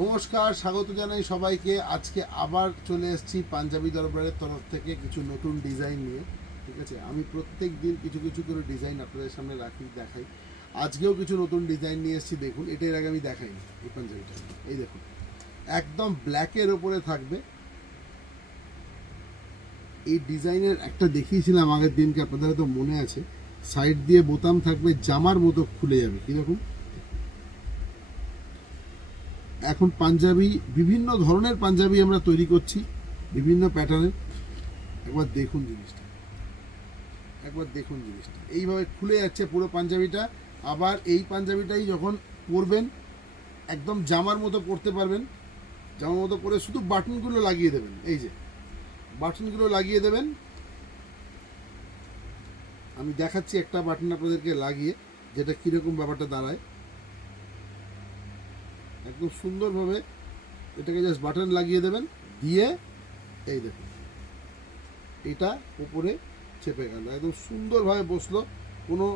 নমস্কার, স্বাগত জানাই সবাইকে। আজকে আবার চলে এসেছি পাঞ্জাবি দরবারের তরফ থেকে কিছু নতুন ডিজাইন নিয়ে। ঠিক আছে, আমি প্রত্যেক দিন কিছু কিছু করে ডিজাইন আপনাদের সামনে দেখাই। আজকেও কিছু নতুন ডিজাইন নিয়ে এসেছি। দেখুন, এটার আগে আমি দেখাইনি এই পাঞ্জাবিটা। এই দেখুন, একদম ব্ল্যাকের ওপরে থাকবে। এই ডিজাইনের একটা দেখিয়েছিলাম আগের দিনকে, আপনাদের হয়তো মনে আছে। সাইড দিয়ে বোতাম থাকবে, জামার মতো খুলে যাবে। কীরকম এখন পাঞ্জাবি, বিভিন্ন ধরনের পাঞ্জাবি আমরা তৈরি করছি, বিভিন্ন প্যাটার্নের। একবার দেখুন জিনিসটা, এইভাবে খুলে যাচ্ছে পুরো পাঞ্জাবিটা। আবার এই পাঞ্জাবিটাই যখন পরবেন একদম জামার মতো পরতে পারবেন। জামার মতো পরে শুধু বাটনগুলো লাগিয়ে দেবেন। এই যে বাটনগুলো লাগিয়ে দেবেন, আমি দেখাচ্ছি একটা বাটন আপনাদেরকে লাগিয়ে, যেটা কীরকম ব্যাপারটা দাঁড়ায়। একদম সুন্দরভাবে এটাকে জাস্ট বাটন লাগিয়ে দেবেন, দিয়ে এই দেখুন এটা উপরে চেপে গেল, একদম সুন্দরভাবে বসলো। কোনো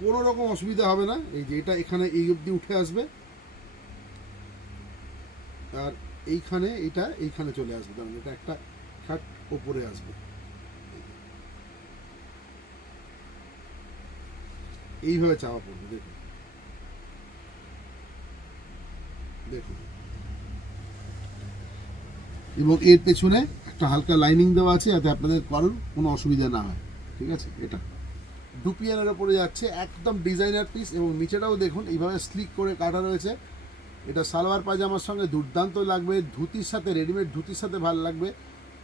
কোনো রকম অসুবিধা হবে না। এই যে এটা এখানে এই অবধি উঠে আসবে, আর এইখানে এটা এইখানে চলে আসবে। কারণ এটা একটা খাট ওপরে আসবে। এইভাবে চাপা পড়বে। দেখুন দেখুন, এবং এর পেছনে একটা হালকা লাইনিং দেওয়া আছে, যাতে আপনাদের কারোর কোনো অসুবিধা না হয়। ঠিক আছে, এটা ডুপিয়ানের ওপরে যাচ্ছে, একদম ডিজাইনার পিস। এবং নিচেটাও দেখুন এইভাবে স্লিক করে কাটা রয়েছে। এটা সালোয়ার পায়জামার সঙ্গে দুর্দান্ত লাগবে, ধুতির সাথে, রেডিমেড ধুতির সাথে ভালো লাগবে,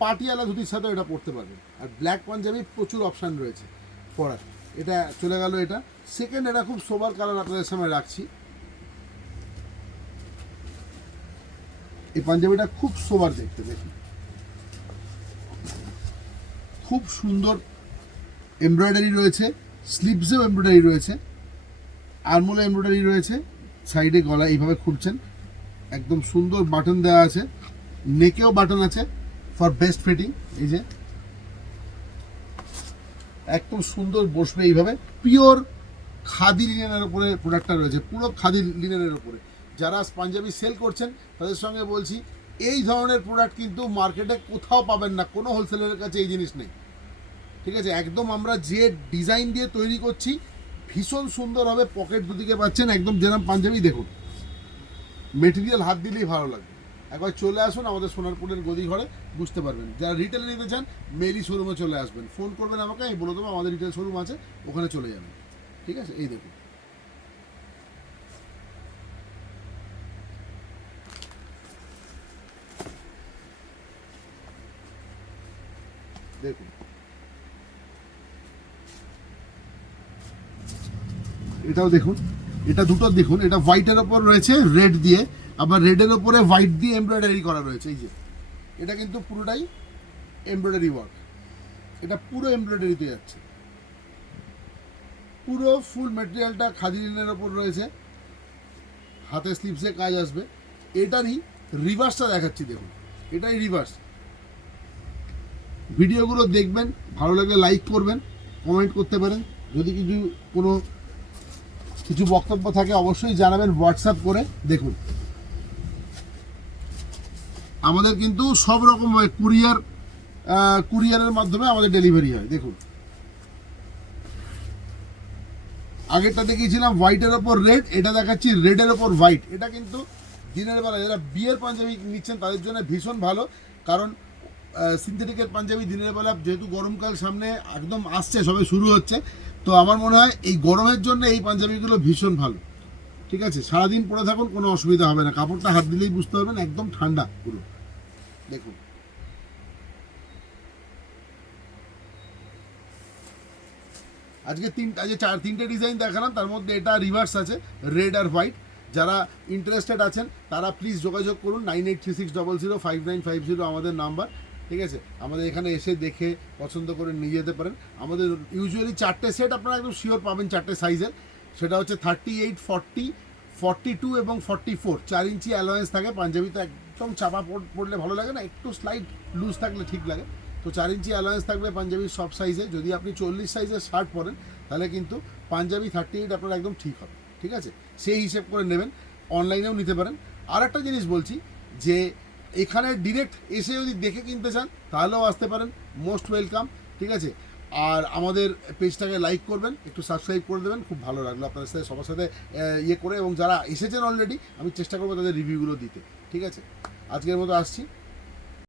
পাটিয়ালা ধুতির সাথেও এটা পরতে পারবেন। আর ব্ল্যাক পাঞ্জাবির প্রচুর অপশান রয়েছে পরার। এটা চলে গেল এটা সেকেন্ড। এটা খুব সোবার কালার আপনাদের সামনে রাখছি। এই পাঞ্জাবিটা খুব সোবার দেখতে, দেখুন খুব সুন্দর এমব্রয়ডারি রয়েছে, স্লিভসেও এমব্রয়ডারি রয়েছে, আর্মোলে এমব্রয়ডারি রয়েছে, সাইডে গলা এইভাবে খুঁড়ছেন, একদম সুন্দর বাটন দেওয়া আছে, নেকেও বাটন আছে ফর বেস্ট ফিটিং। এই যে একদম সুন্দর বসবে এইভাবে। পিওর খাদি লিনেনের উপরে প্রোডাক্টটা রয়েছে, পুরো খাদি লিনেনের উপরে। যারা পাঞ্জাবি সেল করছেন তাদের সঙ্গে বলছি, এই ধরনের প্রোডাক্ট কিন্তু মার্কেটে কোথাও পাবেন না, কোনো হোলসেলারের কাছে এই জিনিস নেই। ঠিক আছে, একদম আমরা যে ডিজাইন দিয়ে তৈরি করছি ভীষণ সুন্দর হবে। পকেট দুদিকে পাচ্ছেন, একদম যেরকম পাঞ্জাবি। দেখুন মেটেরিয়াল হাত দিলেই ভালো লাগবে। একবার চলে আসুন আমাদের সোনারপুরের গদি ঘরে, বুঝতে পারবেন। যারা রিটেলে নিতে চান মেলি শোরুমে চলে আসবেন, ফোন করবেন আমাকে, আমি বলে দেবো আমাদের রিটেল শোরুম আছে, ওখানে চলে যাবেন। ঠিক আছে, এই দেখুন দেখুন এটাও দেখুন, এটা দুটো দেখুন। এটা হোয়াইটের ওপর রয়েছে রেড দিয়ে, আবার রেডের ওপরে হোয়াইট দিয়ে এমব্রয়ডারি করা রয়েছে। এই যে এটা কিন্তু পুরোটাই এমব্রয়ডারি ওয়ার্ক, এটা পুরো এমব্রয়ডারিতে যাচ্ছে। পুরো ফুল মেটেরিয়ালটা খাদি লিনের ওপর রয়েছে, হাতে স্লিভসে কাজ আসবে। এটারই রিভার্সটা দেখাচ্ছি, দেখুন এটাই রিভার্স। ভিডিওগুলো দেখবেন, ভালো লাগলে লাইক করবেন, কমেন্ট করতে পারেন। যদি কিছু বক্তব্য থাকে অবশ্যই জানাবেন হোয়াটসঅ্যাপ করে। দেখুন আমাদের কিন্তু সব রকম কুরিয়ারের মাধ্যমে আমাদের ডেলিভারি হয়। দেখুন আগেরটা দেখিয়েছিলাম হোয়াইটের ওপর রেড, এটা দেখাচ্ছি রেডের ওপর হোয়াইট। এটা কিন্তু দিনের বেলা যারা বিয়ের পাঞ্জাবি নিচ্ছেন তাদের জন্য ভীষণ ভালো। কারণ সিনথেটিকের পাঞ্জাবি দিনের বেলা, যেহেতু গরমকাল সামনে একদম আসছে, সবে শুরু হচ্ছে, তো আমার মনে হয় এই গরমের জন্য এই পাঞ্জাবিগুলো ভীষণ ভালো। ঠিক আছে, সারাদিন পরে থাকুন, কোনো অসুবিধা হবে না। কাপড়টা হাত দিলেই বুঝতে পারবেন একদম ঠান্ডা পুরো। দেখুন আজকে তিনটে ডিজাইন দেখালাম, তার মধ্যে এটা রিভার্স আছে, রেড আর হোয়াইট। যারা ইন্টারেস্টেড আছেন তারা প্লিজ যোগাযোগ করুন, 9836005950 আমাদের নাম্বার। ঠিক আছে, আমাদের এখানে এসে দেখে পছন্দ করে নিয়ে যেতে পারেন। আমাদের ইউজুয়ালি 4টে সেট আপনারা একদম শিওর পাবেন, 4টে সাইজের। সেটা হচ্ছে 38, 40, 42 এবং 44। 4 ইঞ্চি অ্যালোয়েন্স থাকে। পাঞ্জাবি তো একদম চাপা পড়লে ভালো লাগে না, একটু স্লাইড লুজ থাকলে ঠিক লাগে। তো 4 ইঞ্চি অ্যালোয়েন্স থাকবে পাঞ্জাবির সব সাইজে। যদি আপনি 40 সাইজের শার্ট পরেন তাহলে কিন্তু পাঞ্জাবি 38 আপনার একদম ঠিক হবে। ঠিক আছে, সেই হিসেব করে নেবেন। অনলাইনেও নিতে পারেন। আর একটা জিনিস বলছি যে এখানে ডিরেক্ট এসে যদি দেখে কিনতে চান তাহলেও আসতে পারেন, মোস্ট ওয়েলকাম, ঠিক আছে। আর আমাদের পেজটাকে লাইক করবেন, একটু সাবস্ক্রাইব করে দেবেন, খুব ভালো লাগলো আপনাদের সাথে সবার সাথে ইয়ে করে, এবং যারা এসেছেন অলরেডি আমি চেষ্টা করবো তাদের রিভিউগুলো দিতে, ঠিক আছে। আজকের মতো আসছি।